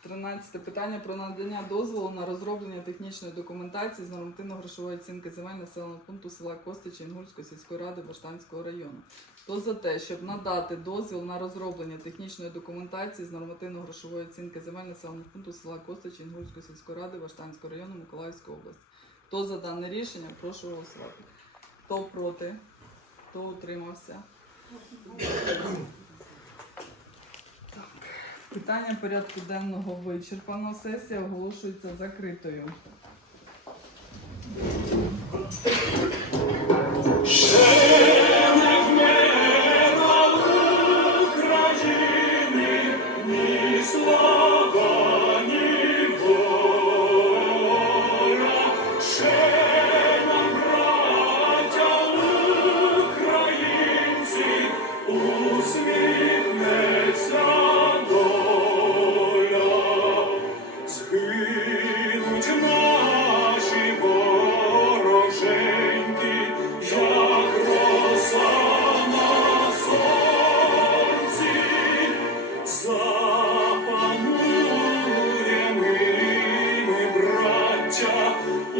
13 питання про надання дозволу на розроблення технічної документації з нормативно-грошової оцінки земель населеного пункту села Костичі Інгульської сільської ради Баштанського району. Хто за те, щоб надати дозвіл на розроблення технічної документації з нормативно-грошової оцінки земель населеного пункту села Костичі Інгульської сільської ради Баштанського району Миколаївської області. Хто за дане рішення, прошу голосувати. Хто проти? Хто утримався? Питання порядку денного вичерпано. Сесія оголошується закритою. Запанує ми, ми браття, у